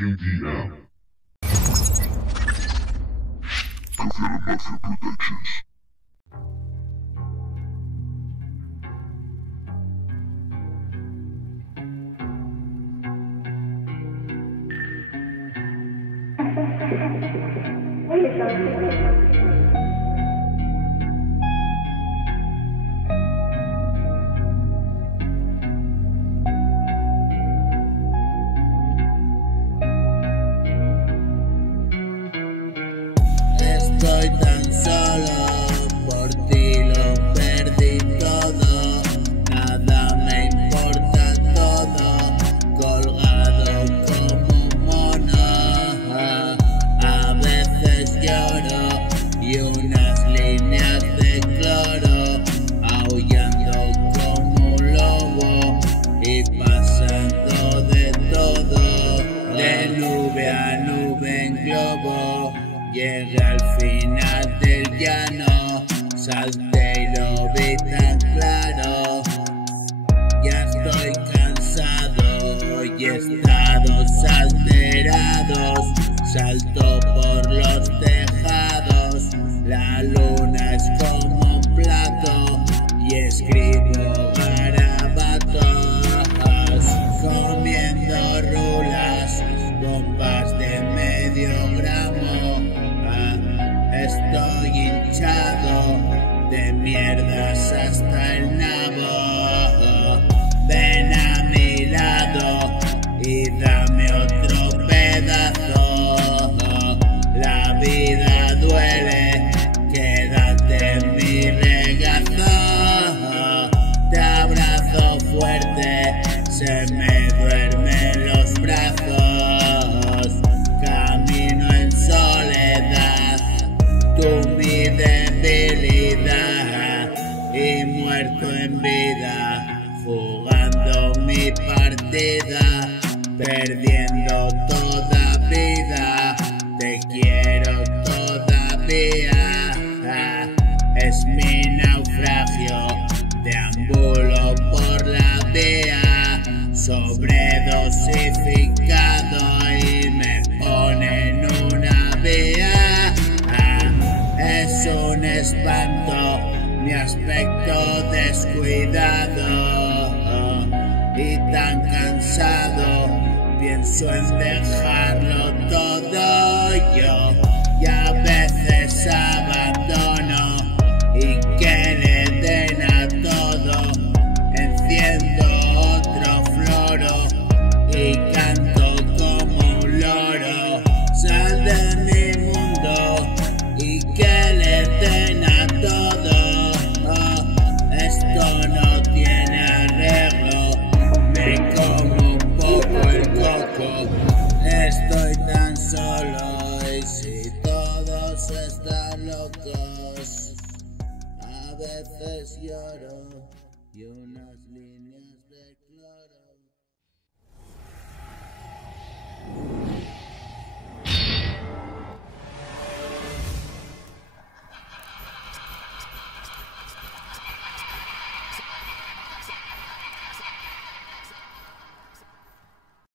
KDM. Cafialamafia Productions. Estoy tan solo, por ti lo perdí todo, nada me importa todo, colgado como un mono, a veces lloro y unas líneas de cloro, ahuyando como un lobo y pasando de todo, de nube a nube en globo. Llegué al final del llano, salté y lo vi tan claro. Ya estoy cansado y estados alterados. Salto por los tejados, la luna es como un plato y escribo garabatos. Comiendo rulas, bombas de medio gramo. Estoy hinchado de mierdas hasta el nabo. Ven a mi lado y dame otro pedazo. La vida duele, quédate en mi regazo. Te abrazo fuerte, se me duermen los brazos. Camino en soledad, tú mi debilidad, y muerto en vida, jugando mi partida, perdiendo toda vida, te quiero todavía, es mi naufragio, deambulo por la vía, sobredosificado y me ponen una vía. Es un espanto mi aspecto descuidado y tan cansado, pienso en dejarlo todo yo, y a veces abandono y que le den a todo, enciendo otro floro y canto como un loro, sal de mi mundo y que le den a todo, esto no tiene arreglo, me como un poco el coco, estoy tan solo y si todos están locos, a veces lloro y unas líneas